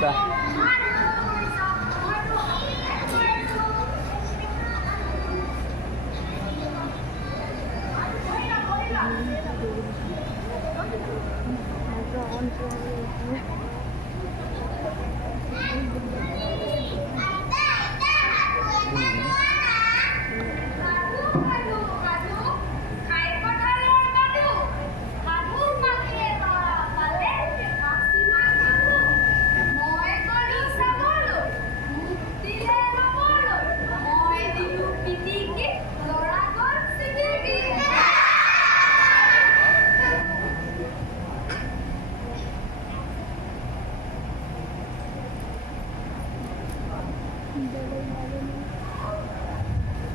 আহিবা।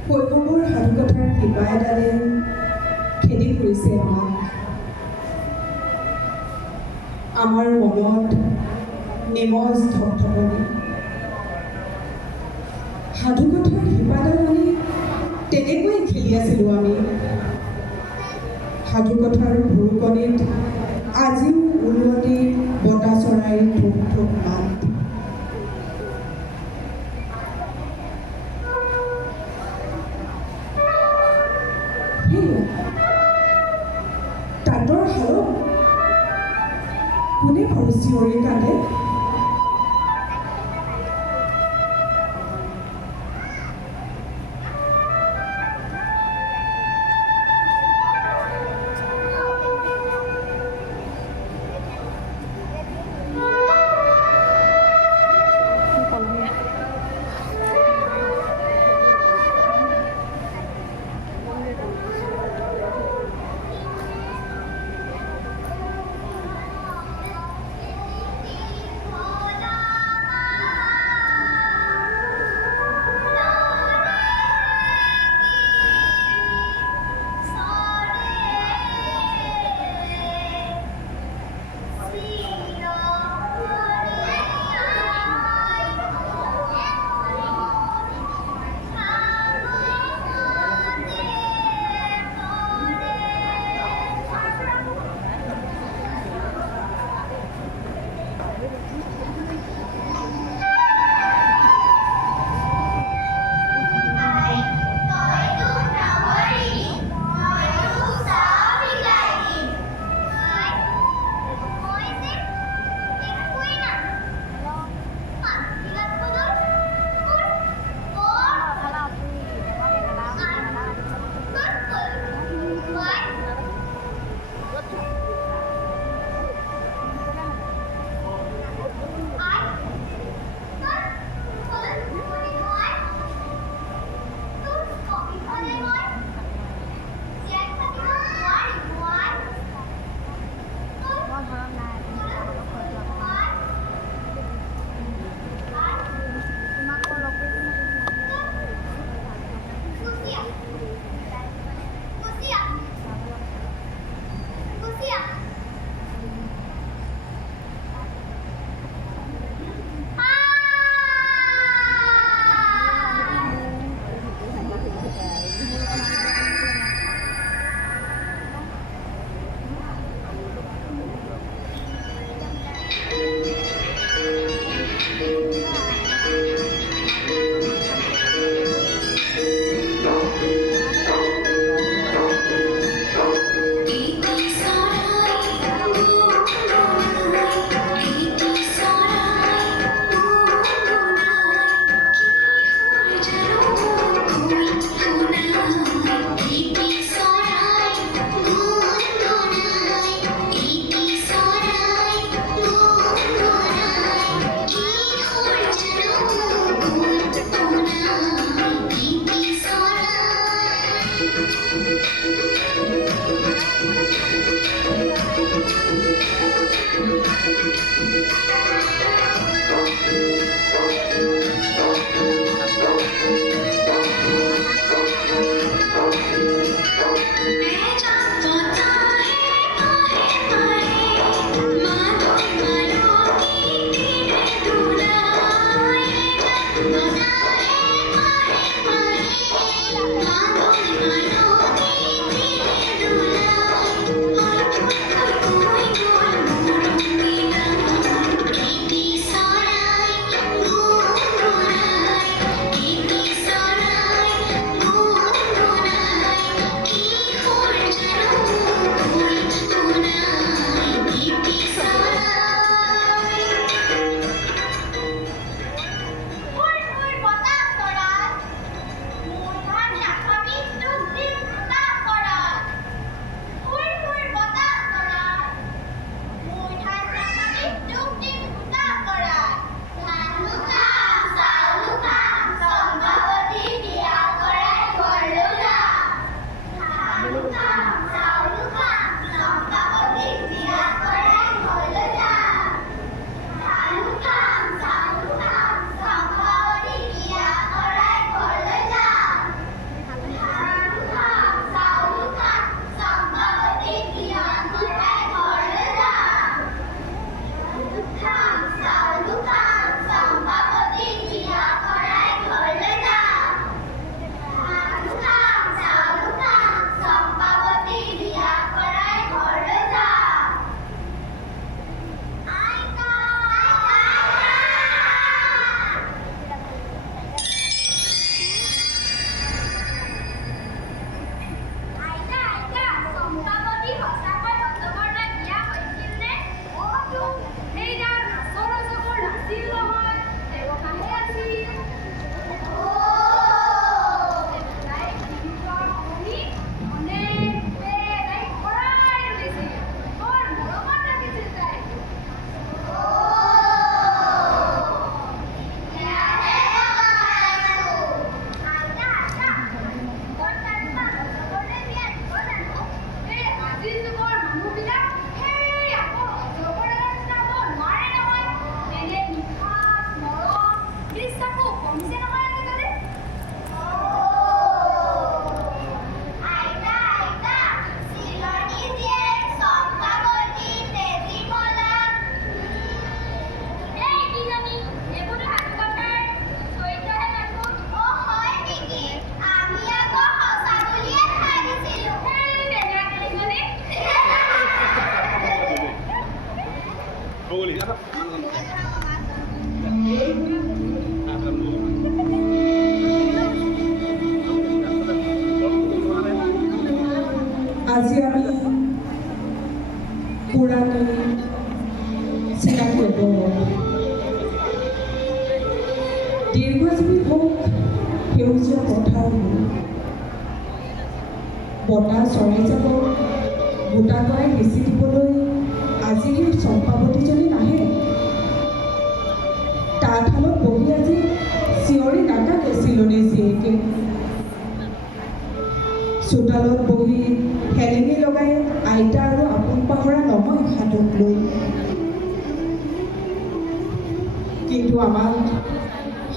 শৈশৱৰ সাধুকথাৰ শিপা এডালে খেদি ফুৰিছে আমাৰ মনত নিমজ ধপধপনি। সাধুকথাৰ শিপাডাল আমি তেনেকৈয়ে খেলি আছিলোঁ আমি। সাধুকথাৰ ভুৰুকণিত আজিও উৰুৱতি বতা চৰাইৰ ঠোক ঠোক মাত। তাঁতৰ শালত কোনে বাৰু চিঞৰি কান্দে? আজি আমি পুৰাণী চিনাক দীৰ্ঘজীৱী হওক সেউজীয়া পথাৰ বতাহ চৰাই যাব গোটাকৰাই বেচি দিবলৈ আজি সেই চম্পাৱতীজনী নাহে তাঁতশালত বহি আজি চিঞৰি নাকাকে চিলনী জীয়েকে চোতালত বহি হেলেঙি লগাই আইতা আৰু আপোন পাহৰা নহয় সাধুক লৈ কিন্তু আমাক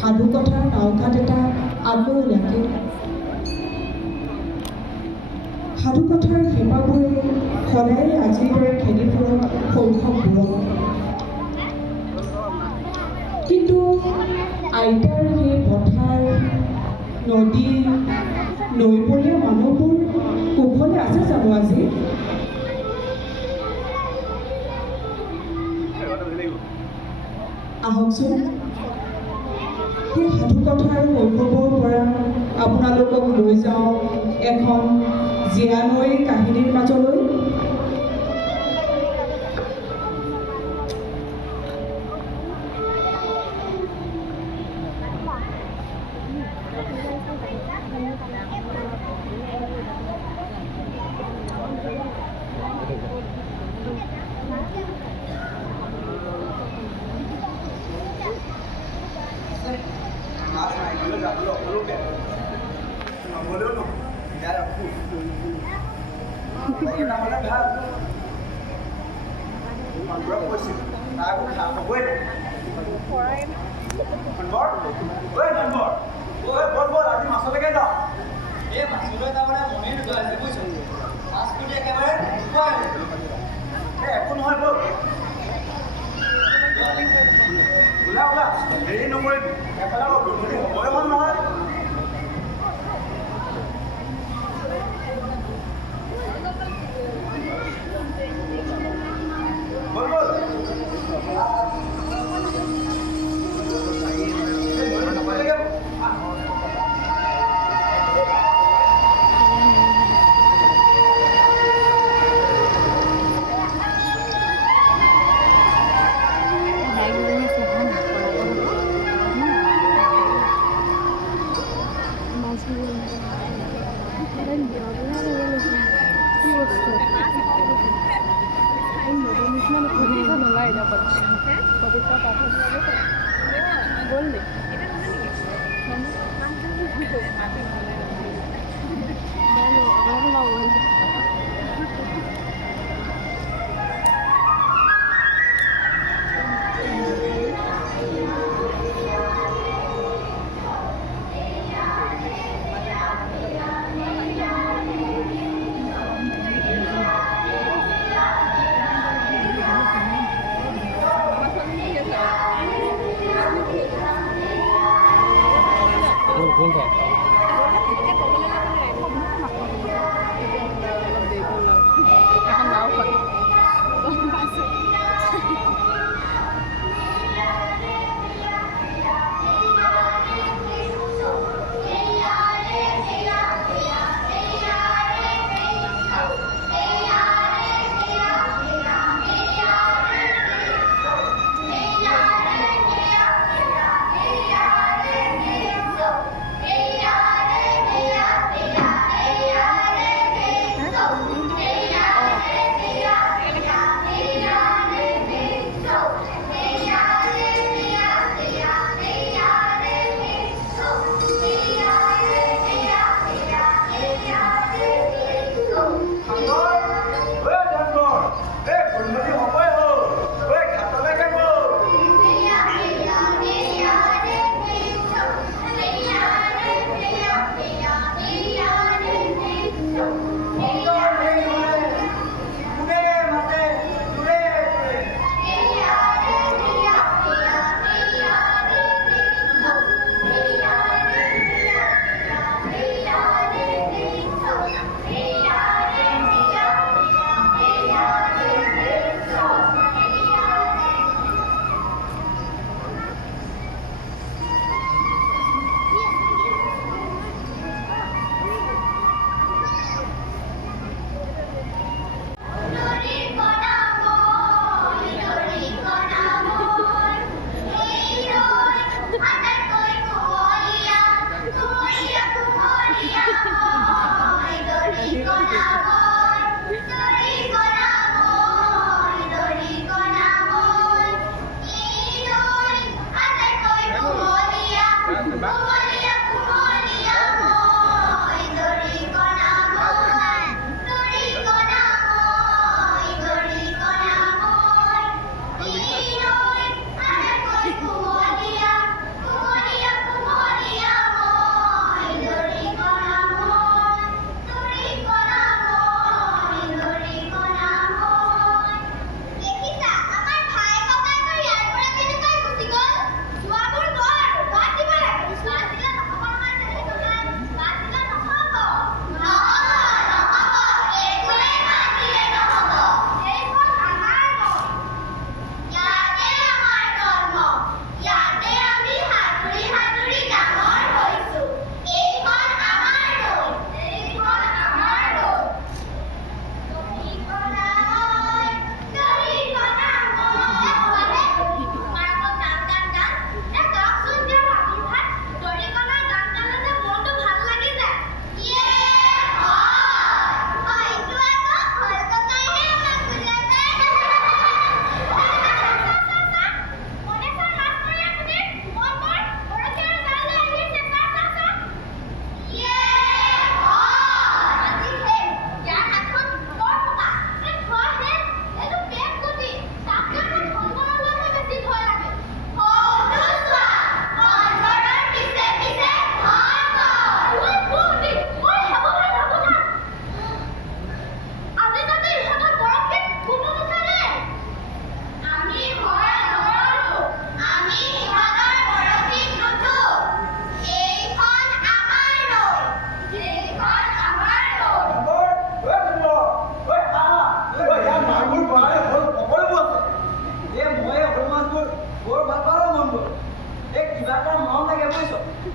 সাধু কথাৰ নাওঘাট এটা আকৌ লাগে সাধু কথাৰ সীমাবোৰে সদায় আজিৰ দৰে খেলি ফুৰক শৈশৱবোৰত কিন্তু আইতাৰ সেই পথাৰ নদী নৈপৰীয়া মানুহবোৰ কুশলে আছে জানো আজি আহকচোন সেই সাধু কথাৰ শৈশৱৰ পৰা আপোনালোকক লৈ যাওঁ এখন জীয়া নৈৰ কাহিনীৰ মাজলৈ Hey,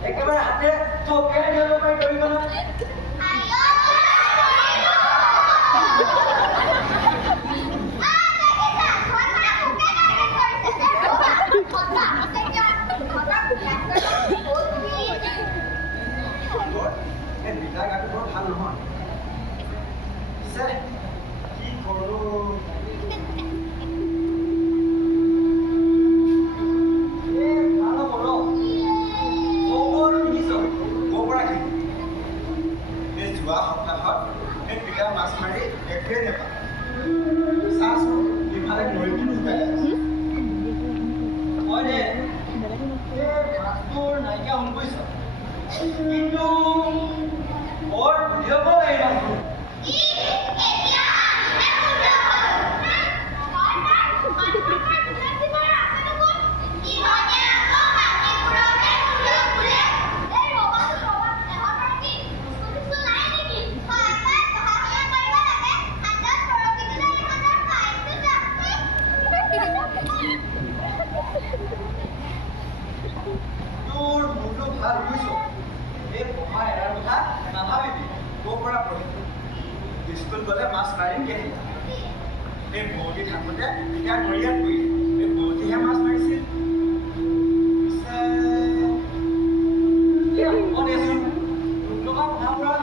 একেবাৰে হাতে চকিয়াই দিব পাৰি কৰিব না গাটো বৰ ভাল নহয় কি কৰো যোৱা সপ্তাহত এই পিতা মাছ মাৰি একোৱে নাপায় চাচোন ইফালে নৈবোৰ শুকাই আছে মই দে এই মাছবোৰ নাইকিয়া হ'ল বুজিছ কিন্তু বৰ বুধিয়াব এই মাছবোৰ তোৰ মনটো ভাল বুজিছ এই পঢ়া এৰাৰ কথা নাভাবিবি তোৰ পৰা পঢ়িবি স্কুল গ'লে মাছ মাৰিম কেতিয়া এই বৌতি থাকোঁতে এতিয়া নৰিয়াত পৰিলে এই বৌতিহে মাছ মাৰিছিল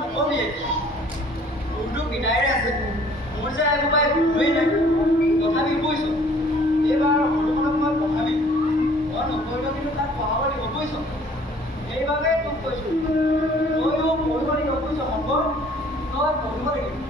নকবি তোৰতো বিদায়ৰে আছে মোৰ যে একোবাই ভুলেই নাই তথাপি কৈছোঁ এইবাৰ সৰুখনক মই পঢ়াবি মই নকৰিলেও কিন্তু তাক পঢ়াব লাগিব বুজিছ সেইবাবে তোক কৈছোঁ তইও পঢ়িব লাগিব বুজিছ হ'ব তই পঢ়িব লাগিব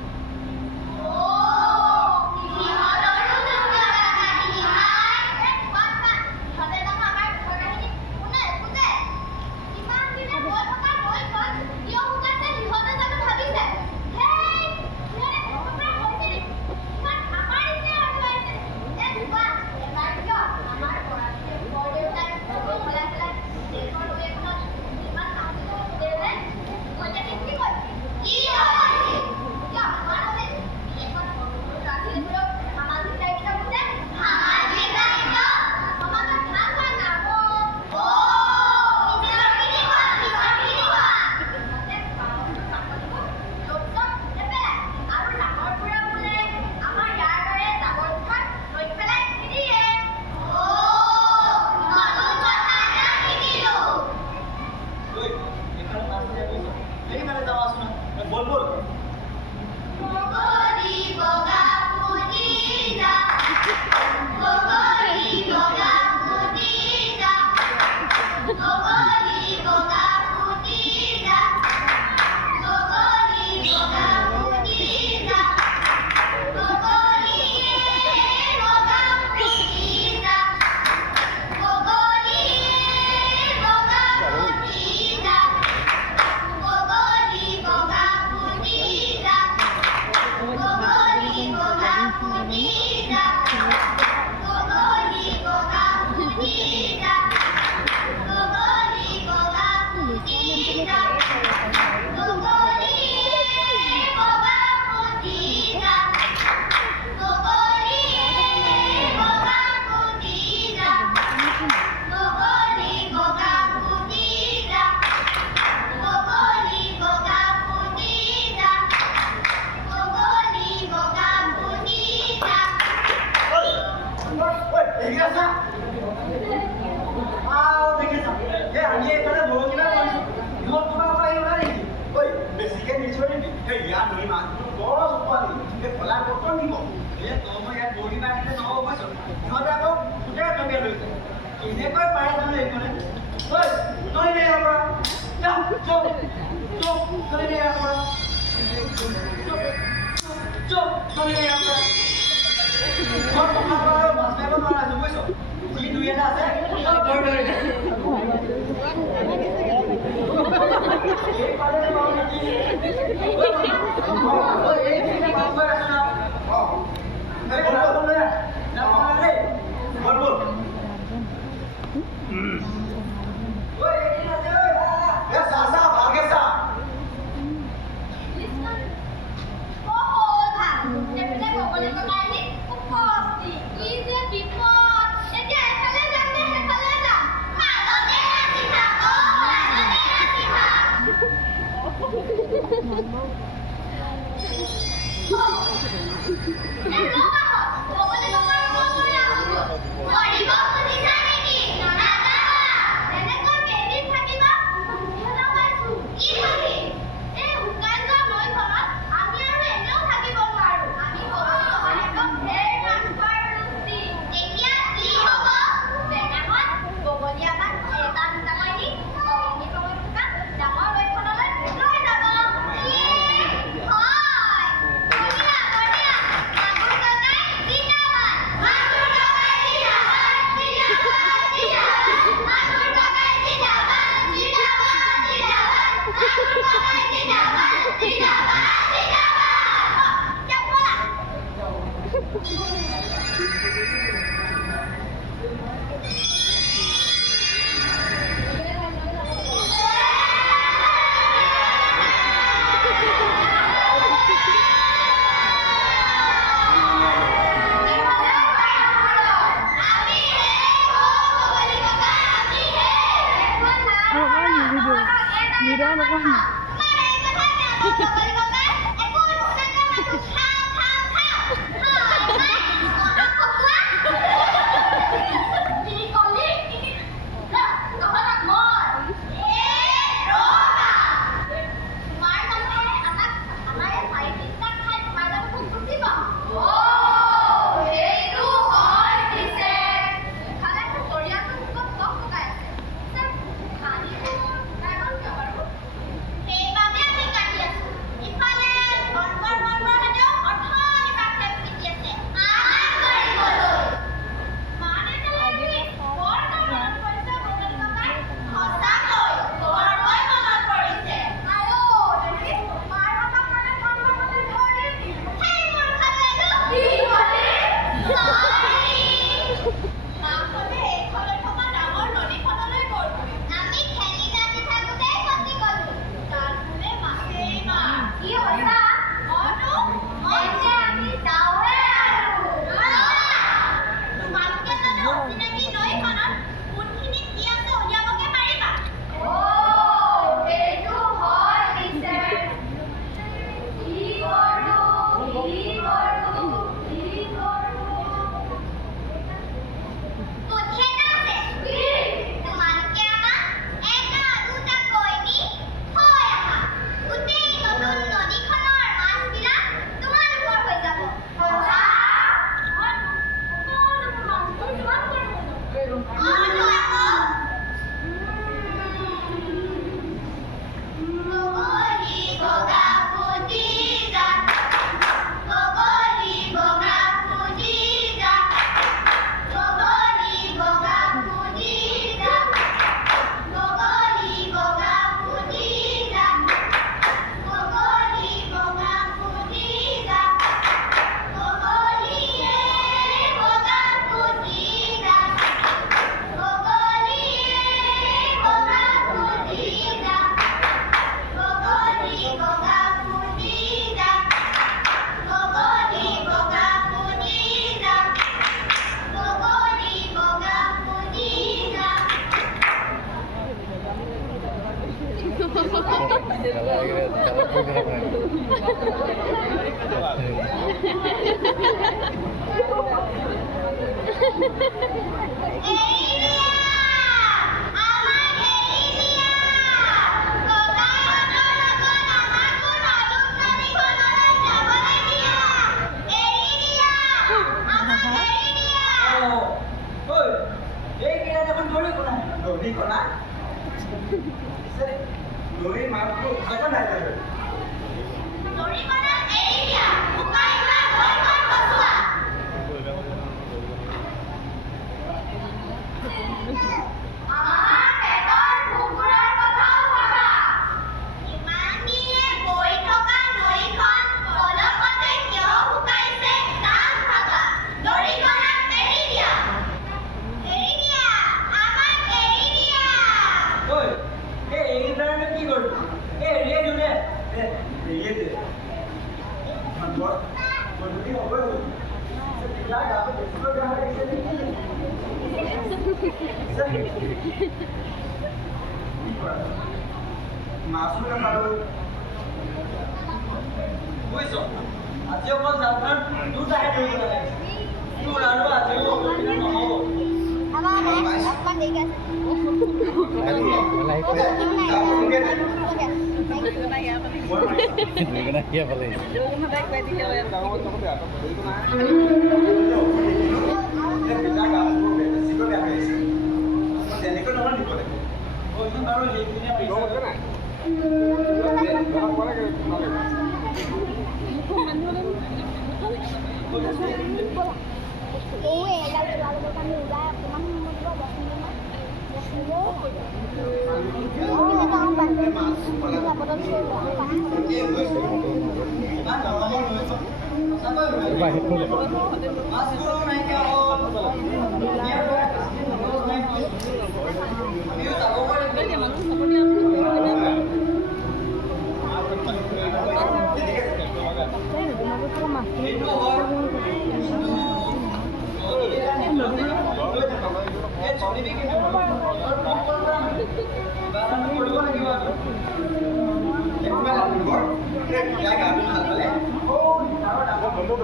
Ini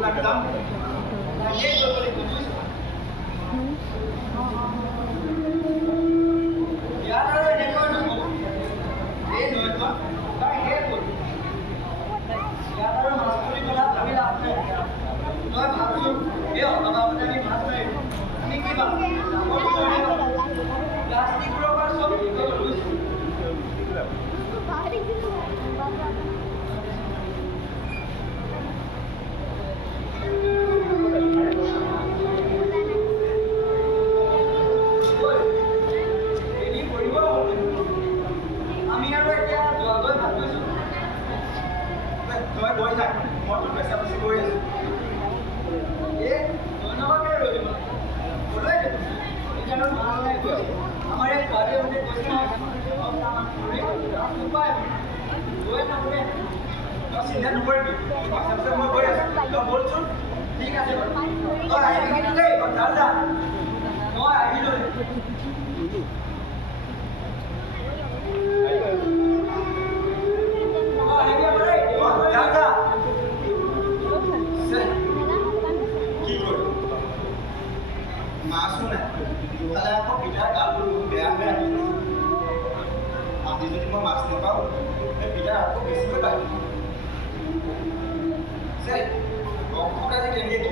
তাক যাম তাকেই কৰিব লাগিব বুজিছ ইয়াত আৰু এনেকৈ নহ'ব এই নৈখন তাৰ শেষ হ'ল ইয়াত আৰু মাছ ধৰি পেলা আমি লাভ নাই মই ভাবিছোঁ এই অটকামতে আমি মাছ মাৰিম আমি কি পাম প্লাষ্টিকবোৰৰ পৰা চব হেৰি কৰিব লৈছোঁ আমি আৰু এতিয়া যোৱাগৈ ভাবিছোঁ তই গৈ থাক মই তোৰ পেচা পেচি গৈ আছোঁ এই তই নবাকে ৰৈ দিব ক'লৈ দিব এতিয়া আৰু মা নাই গৈ আমাৰ এই ছোৱালীহঁতে কৈছে উপায় গৈ থাকোঁতে তই চিন্তা নকৰিবি পাছে পাছে মই গৈ আছোঁ তই বলচোন ঠিক আছে বাৰু তই আহিবি কিন্তু দেই যা যা মই আহিলোঁ কি কৰোঁ মাছো নাই ইফালে আকৌ পিঠাৰ কাপোৰ বেয়া হৈ আহিছে আজি যদি মই মাছ নাপাওঁ সেই পিঠা আকৌ বেছিকৈ পাই আজি কেনেকৈ কি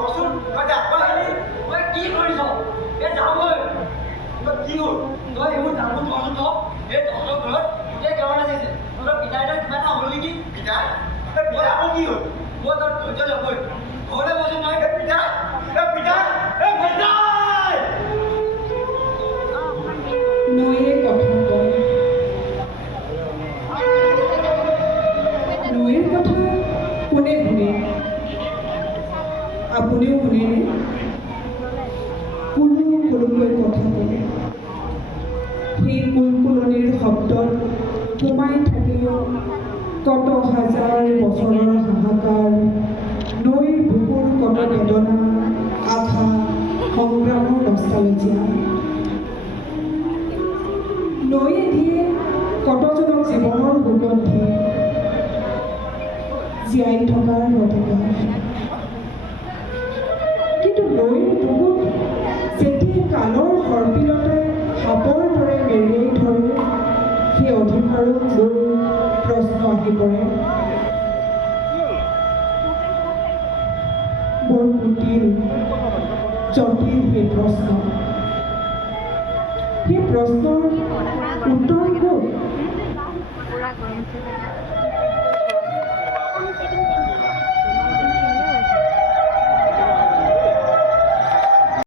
কচোন তই যাব আহিলি মই কি কৰিছ এই যামগৈ কি হ'ল তই এইবোৰ জানো কচোন তই এই তহঁতৰ ঘৰত গোটেই কেৱল আছে তহঁতৰ পিতাই কিবা এটা হ'ল নেকি পিতাই মই আকৌ কি হ'ল মই তোৰ ধৈৰ্য নকৰি ঘৰলৈ গৈছোঁ মই পিতাই নৈয়ে কথা কয় নৈৰ কথা কোনে শুনে আপুনিও শুনেনে কুলুকৈ কথা কয় সেই কুলকুলনিৰ শব্দত সোমাই থাকে কত হাজাৰ বছৰৰ হাহাকাৰ নৈৰ বুকুৰ কত বেদনা আশা সংগ্ৰামৰ নষ্টালজিয়া নৈয়ে দিয়ে কতজনক জীৱনৰ সুগন্ধি জীয়াই থকাৰ অধিকাৰ কিন্তু নৈৰ বুকুত যেতিয়া কালৰ সৰ্পিলতাই সাপৰ দৰে মেৰিয়াই ধৰে সেই অধিকাৰক লৈ প্ৰশ্ন আহি পৰে বৰ কুটিল জটিল সেই প্ৰশ্ন সেই প্ৰশ্নৰ উত্তৰ ক'ত